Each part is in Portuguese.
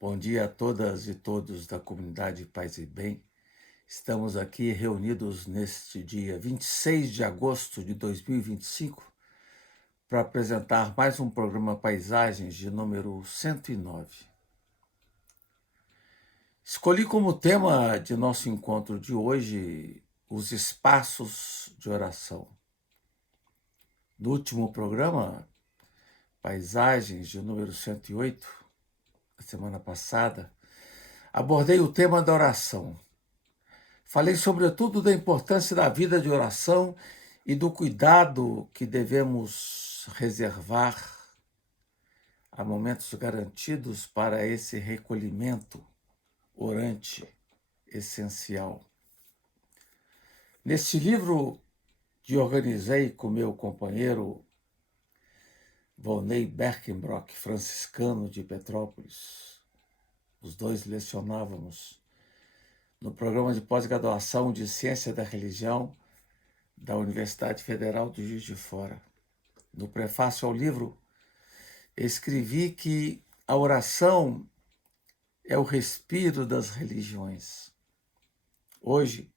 Bom dia a todas e todos da comunidade Paz e Bem. Estamos aqui reunidos neste dia 26 de agosto de 2025 para apresentar mais um programa Paisagens de número 109. Escolhi como tema de nosso encontro de hoje os espaços de oração. No último programa, Paisagens de número 108, a semana passada, abordei o tema da oração. Falei sobretudo da importância da vida de oração e do cuidado que devemos reservar a momentos garantidos para esse recolhimento orante essencial. Neste livro que organizei com meu companheiro Volney Berkenbrock, franciscano de Petrópolis, os dois lecionávamos no programa de pós-graduação de Ciência da Religião da Universidade Federal do Juiz de Fora. No prefácio ao livro, escrevi que a oração é o respiro das religiões. Hoje,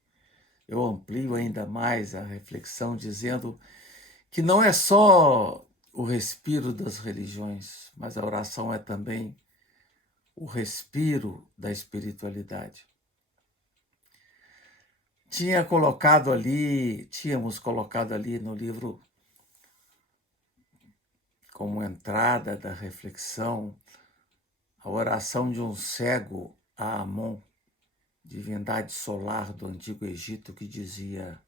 eu amplio ainda mais a reflexão dizendo que não é só o respiro das religiões, mas a oração é também o respiro da espiritualidade. Tínhamos colocado ali no livro, como entrada da reflexão, a oração de um cego a Amon, divindade solar do Antigo Egito, que dizia: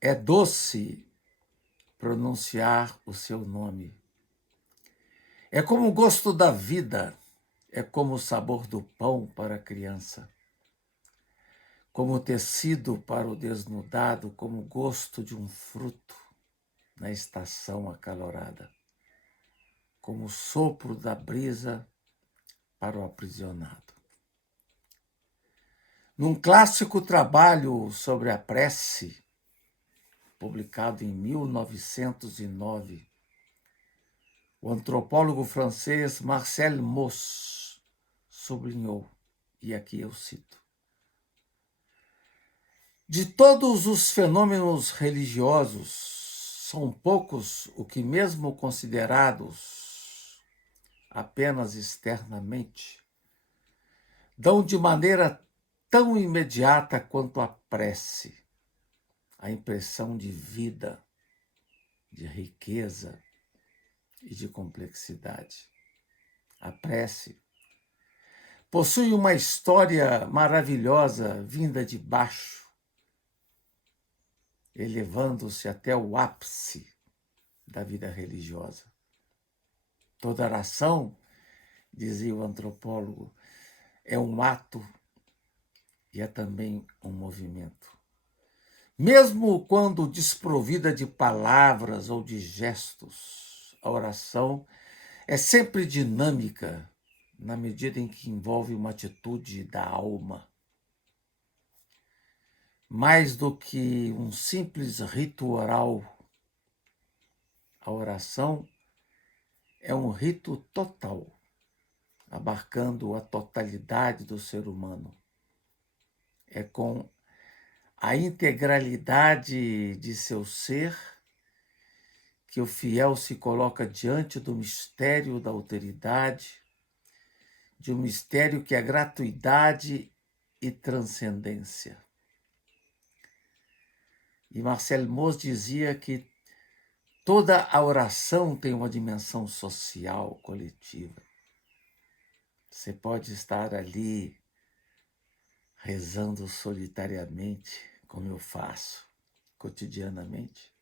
é doce pronunciar o seu nome. É como o gosto da vida, é como o sabor do pão para a criança, como o tecido para o desnudado, como o gosto de um fruto na estação acalorada, como o sopro da brisa para o aprisionado. Num clássico trabalho sobre a prece, publicado em 1909, o antropólogo francês Marcel Mauss sublinhou, e aqui eu cito: de todos os fenômenos religiosos, são poucos o que, mesmo considerados apenas externamente, dão de maneira tão imediata quanto a prece a impressão de vida, de riqueza e de complexidade. A prece possui uma história maravilhosa vinda de baixo, elevando-se até o ápice da vida religiosa. Toda oração, dizia o antropólogo, é um ato e é também um movimento. Mesmo quando desprovida de palavras ou de gestos, a oração é sempre dinâmica na medida em que envolve uma atitude da alma. Mais do que um simples rito oral, a oração é um rito total, abarcando a totalidade do ser humano. É com a integralidade de seu ser que o fiel se coloca diante do mistério da alteridade, de um mistério que é gratuidade e transcendência. E Marcel Mauss dizia que toda a oração tem uma dimensão social, coletiva. Você pode estar ali rezando solitariamente, como eu faço cotidianamente.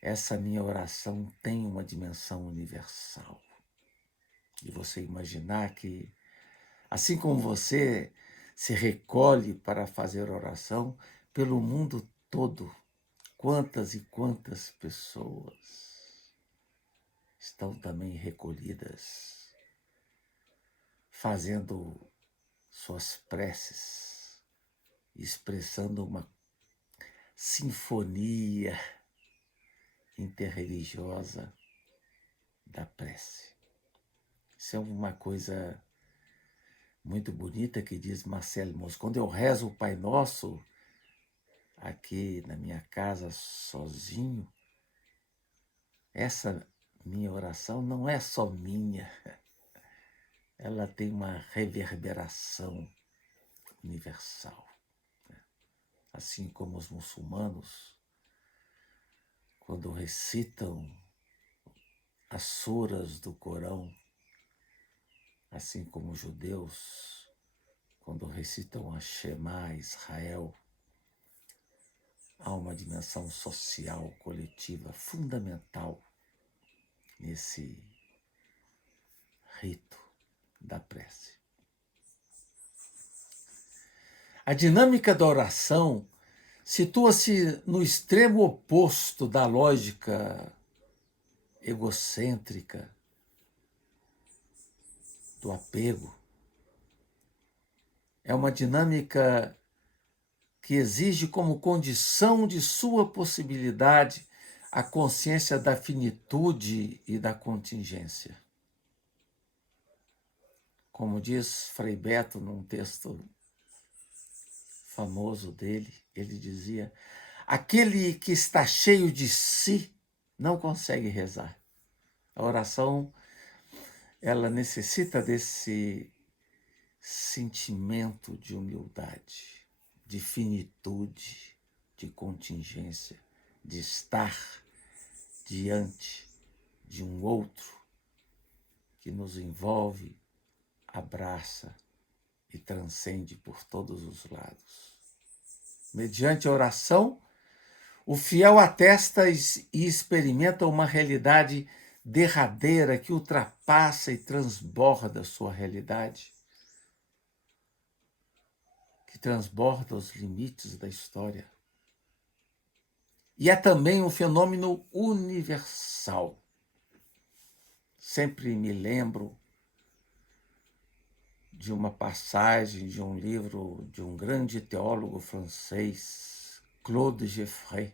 Essa minha oração tem uma dimensão universal. E você imaginar que, assim como você se recolhe para fazer oração, pelo mundo todo, quantas e quantas pessoas estão também recolhidas, fazendo suas preces, expressando uma sinfonia interreligiosa da prece. Isso é uma coisa muito bonita que diz Marcelo Moço. Quando eu rezo o Pai Nosso, aqui na minha casa, sozinho, essa minha oração não é só minha, ela tem uma reverberação universal. Assim como os muçulmanos, quando recitam as suras do Corão, assim como os judeus, quando recitam a Shema Israel, há uma dimensão social, coletiva, fundamental nesse rito da prece. A dinâmica da oração situa-se no extremo oposto da lógica egocêntrica, do apego. É uma dinâmica que exige como condição de sua possibilidade a consciência da finitude e da contingência. Como diz Frei Beto num texto famoso dele, ele dizia: aquele que está cheio de si não consegue rezar. A oração, ela necessita desse sentimento de humildade, de finitude, de contingência, de estar diante de um outro que nos envolve, abraça e transcende por todos os lados. Mediante a oração, o fiel atesta e experimenta uma realidade derradeira que ultrapassa e transborda sua realidade, que transborda os limites da história. E é também um fenômeno universal. Sempre me lembro de uma passagem de um livro de um grande teólogo francês, Claude Geoffroy,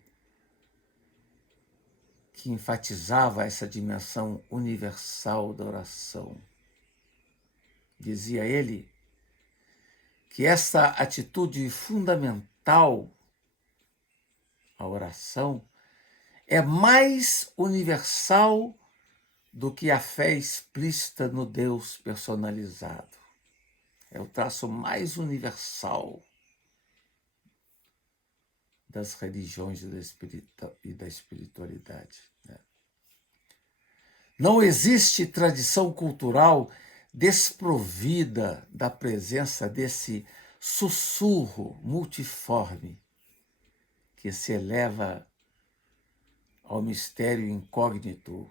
que enfatizava essa dimensão universal da oração. Dizia ele que essa atitude fundamental, a oração, é mais universal do que a fé explícita no Deus personalizado. É o traço mais universal das religiões e da espiritualidade. Não existe tradição cultural desprovida da presença desse sussurro multiforme que se eleva ao mistério incógnito,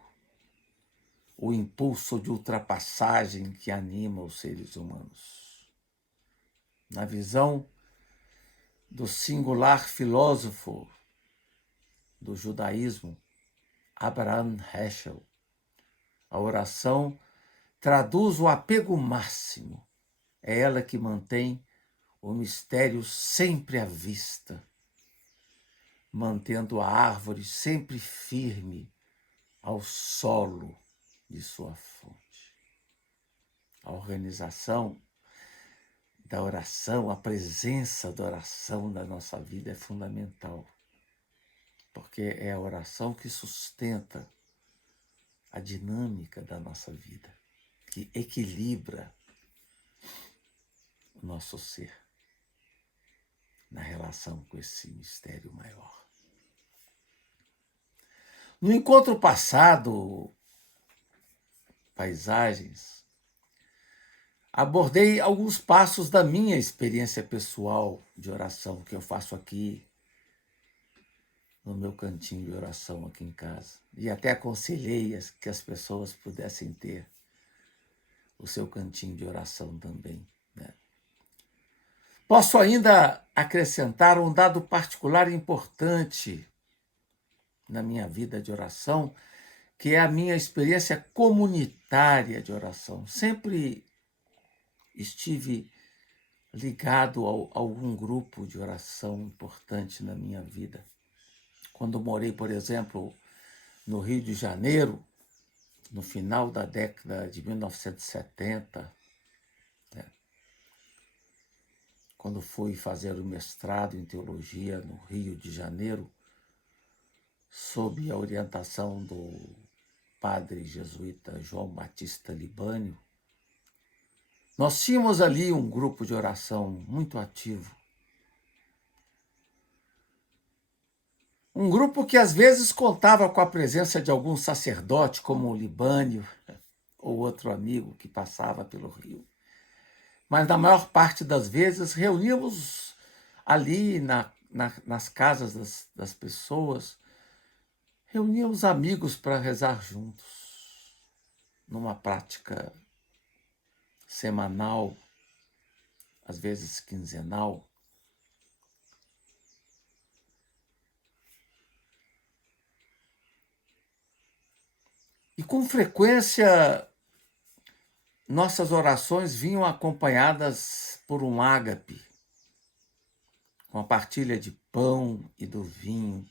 o impulso de ultrapassagem que anima os seres humanos. Na visão do singular filósofo do judaísmo, Abraham Heschel, a oração traduz o apego máximo. É ela que mantém o mistério sempre à vista, mantendo a árvore sempre firme ao solo de sua fonte. A organização da oração, a presença da oração na nossa vida é fundamental, porque é a oração que sustenta a dinâmica da nossa vida, que equilibra o nosso ser na relação com esse mistério maior. No encontro passado, Paisagens, abordei alguns passos da minha experiência pessoal de oração que eu faço aqui no meu cantinho de oração aqui em casa. E até aconselhei que as pessoas pudessem ter o seu cantinho de oração também, né? Posso ainda acrescentar um dado particular importante na minha vida de oração, que é a minha experiência comunitária de oração. Sempre estive ligado a algum grupo de oração importante na minha vida. Quando morei, por exemplo, no Rio de Janeiro, no final da década de 1970, né, quando fui fazer o mestrado em teologia no Rio de Janeiro, sob a orientação do padre jesuíta João Batista Libânio, nós tínhamos ali um grupo de oração muito ativo. Um grupo que às vezes contava com a presença de algum sacerdote, como o Libânio ou outro amigo que passava pelo Rio. Mas na maior parte das vezes reuníamos ali nas casas das pessoas, reuníamos amigos para rezar juntos, numa prática semanal, às vezes quinzenal. E com frequência, nossas orações vinham acompanhadas por um ágape, com a partilha de pão e do vinho.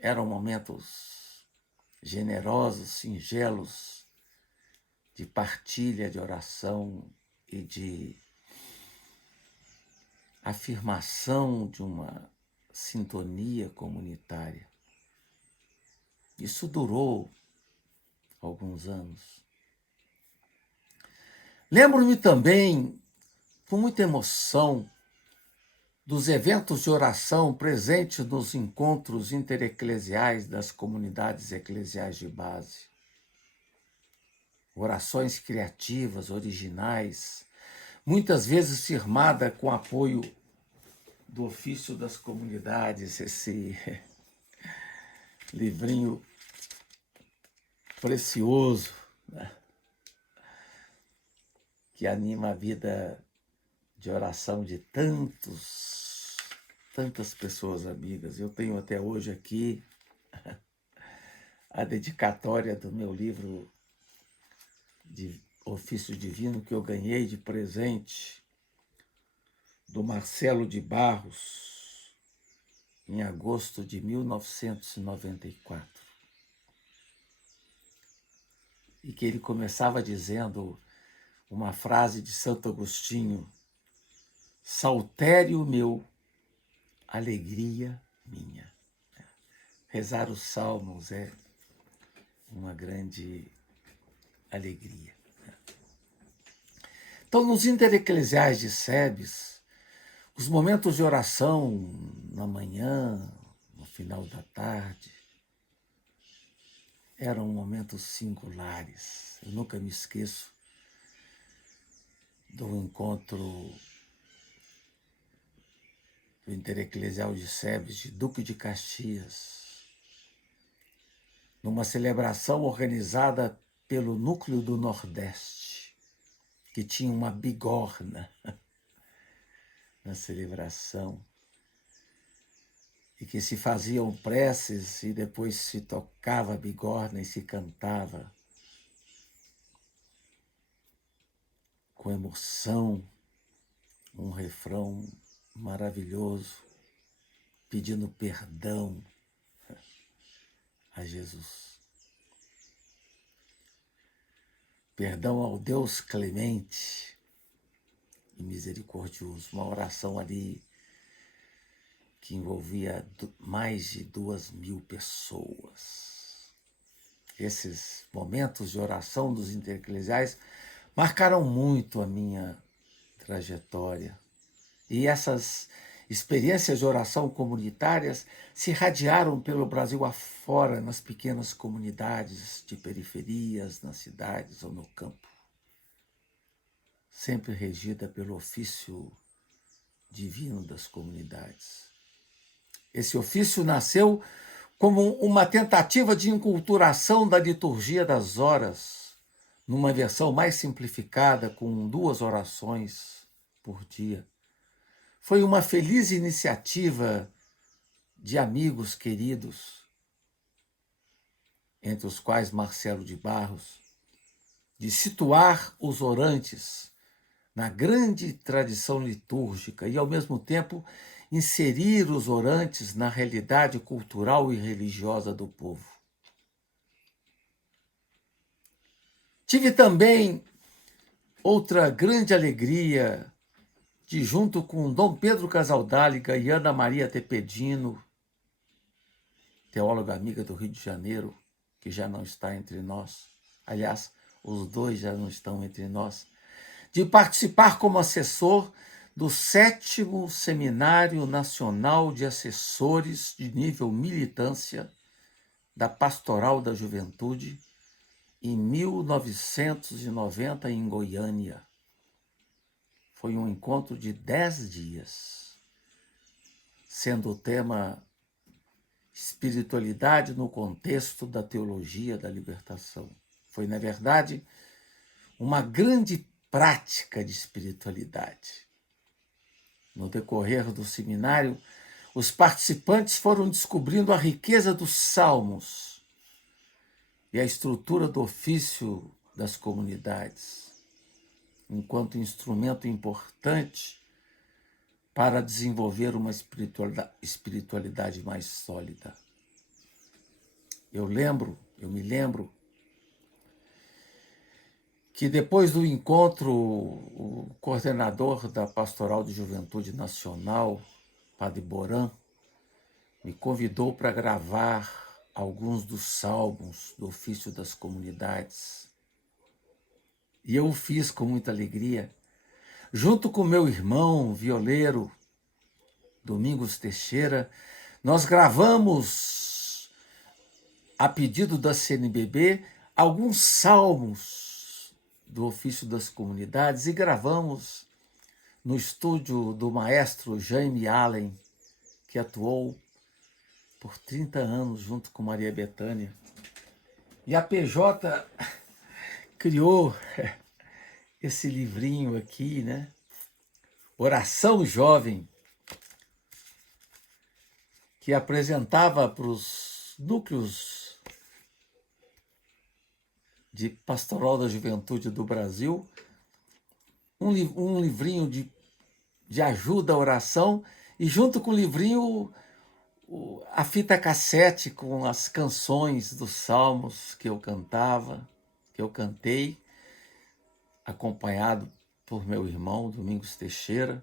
Eram momentos generosos, singelos, de partilha, de oração e de afirmação de uma sintonia comunitária. Isso durou alguns anos. Lembro-me também, com muita emoção, dos eventos de oração presentes nos encontros intereclesiais das comunidades eclesiais de base. Orações criativas, originais, muitas vezes firmada com apoio do ofício das comunidades, esse livrinho precioso, né, que anima a vida de oração de tantas pessoas amigas. Eu tenho até hoje aqui a dedicatória do meu livro de Ofício Divino que eu ganhei de presente do Marcelo de Barros em agosto de 1994. E que ele começava dizendo uma frase de Santo Agostinho: saltério meu, alegria minha. Rezar os salmos é uma grande alegria. Então, nos intereclesiais de SEBS, os momentos de oração na manhã, no final da tarde, eram momentos singulares. Eu nunca me esqueço do encontro do Intereclesial de SEBS de Duque de Caxias, numa celebração organizada pelo Núcleo do Nordeste, que tinha uma bigorna na celebração, e que se faziam preces e depois se tocava a bigorna e se cantava com emoção um refrão maravilhoso, pedindo perdão a Jesus. Perdão ao Deus clemente e misericordioso. Uma oração ali que envolvia mais de 2.000 pessoas. Esses momentos de oração dos intereclesiais marcaram muito a minha trajetória. E essas experiências de oração comunitárias se irradiaram pelo Brasil afora, nas pequenas comunidades de periferias, nas cidades ou no campo, sempre regida pelo ofício divino das comunidades. Esse ofício nasceu como uma tentativa de enculturação da liturgia das horas, numa versão mais simplificada, com 2 orações por dia. Foi uma feliz iniciativa de amigos queridos, entre os quais Marcelo de Barros, de situar os orantes na grande tradição litúrgica e, ao mesmo tempo, inserir os orantes na realidade cultural e religiosa do povo. Tive também outra grande alegria de, junto com Dom Pedro Casaldáliga e Ana Maria Tepedino, teóloga amiga do Rio de Janeiro, que já não está entre nós. Aliás, os dois já não estão entre nós. De participar como assessor do 7º Seminário Nacional de Assessores de Nível Militância da Pastoral da Juventude, em 1990, em Goiânia. Foi um encontro de 10 dias, sendo o tema espiritualidade no contexto da teologia da libertação. Foi, na verdade, uma grande prática de espiritualidade. No decorrer do seminário, os participantes foram descobrindo a riqueza dos salmos e a estrutura do ofício das comunidades, enquanto instrumento importante para desenvolver uma espiritualidade mais sólida. Eu me lembro que depois do encontro, o coordenador da Pastoral de Juventude Nacional, Padre Boran, me convidou para gravar alguns dos salmos do ofício das comunidades. E eu o fiz com muita alegria, junto com meu irmão violeiro, Domingos Teixeira. Nós gravamos, a pedido da CNBB, alguns salmos do ofício das comunidades e gravamos no estúdio do maestro Jaime Allen, que atuou por 30 anos junto com Maria Bethânia. E a PJ criou esse livrinho aqui, né? Oração Jovem, que apresentava para os núcleos de Pastoral da Juventude do Brasil um livrinho de ajuda à oração, e junto com o livrinho a fita cassete com as canções dos salmos que eu cantei, acompanhado por meu irmão Domingos Teixeira,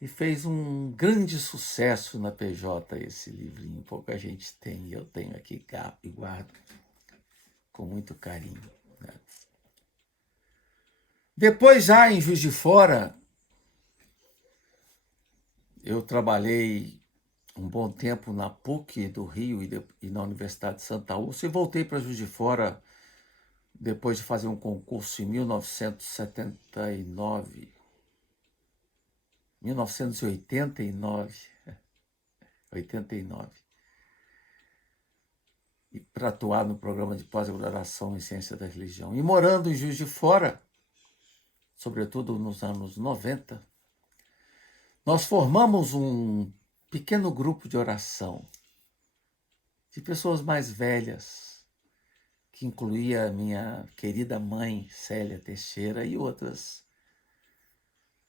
e fez um grande sucesso na PJ esse livrinho. Pouca gente tem, eu tenho aqui e guardo com muito carinho, né? Depois, já em Juiz de Fora, eu trabalhei um bom tempo na PUC do Rio e na Universidade de Santa Úrsula, e voltei para Juiz de Fora depois de fazer um concurso em 1989, e para atuar no programa de pós-graduação em Ciência da Religião. E morando em Juiz de Fora, sobretudo nos anos 90, nós formamos um pequeno grupo de oração de pessoas mais velhas, que incluía a minha querida mãe, Célia Teixeira, e outras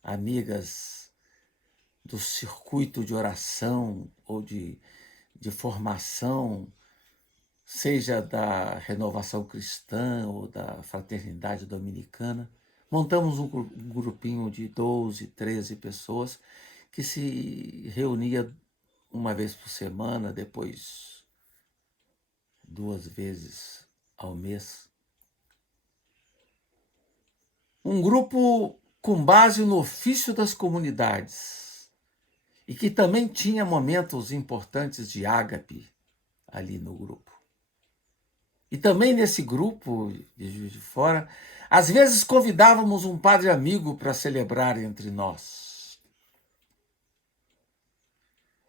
amigas do circuito de oração ou de formação, seja da Renovação Cristã ou da Fraternidade Dominicana. Montamos um grupinho de 12, 13 pessoas que se reunia uma vez por semana, depois 2 vezes ao mês. Um grupo com base no ofício das comunidades e que também tinha momentos importantes de ágape ali no grupo. E também nesse grupo de Juiz de Fora, às vezes convidávamos um padre amigo para celebrar entre nós.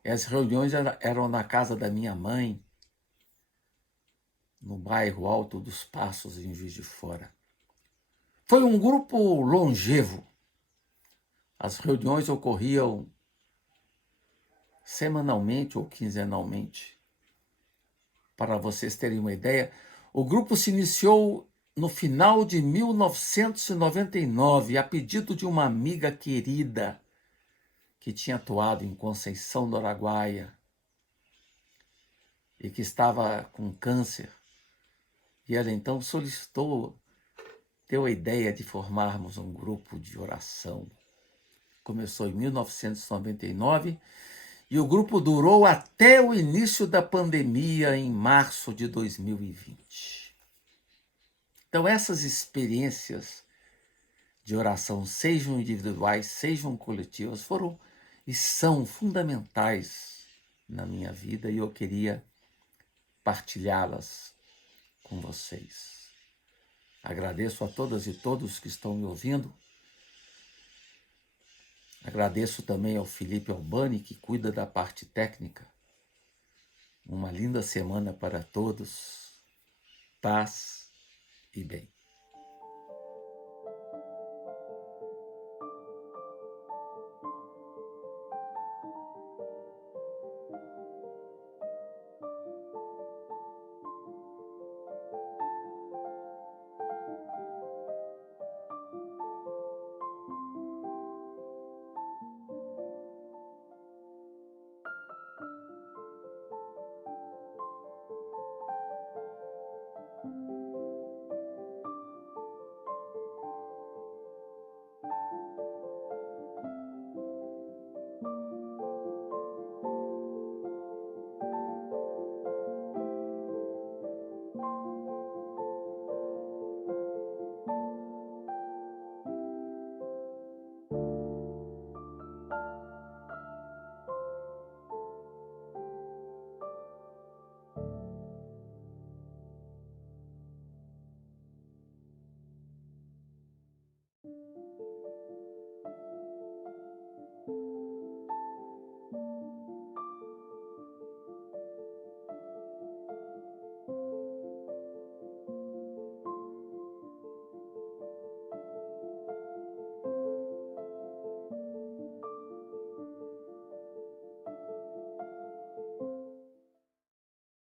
E as reuniões eram na casa da minha mãe, no bairro Alto dos Passos, em Juiz de Fora. Foi um grupo longevo. As reuniões ocorriam semanalmente ou quinzenalmente. Para vocês terem uma ideia, o grupo se iniciou no final de 1999, a pedido de uma amiga querida que tinha atuado em Conceição do Araguaia e que estava com câncer. E ela então solicitou deu a ideia de formarmos um grupo de oração. Começou em 1999 e o grupo durou até o início da pandemia, em março de 2020. Então, essas experiências de oração, sejam individuais, sejam coletivas, foram e são fundamentais na minha vida e eu queria partilhá-las com vocês. Agradeço a todas e todos que estão me ouvindo. Agradeço também ao Felipe Albani, que cuida da parte técnica. Uma linda semana para todos. Paz e bem.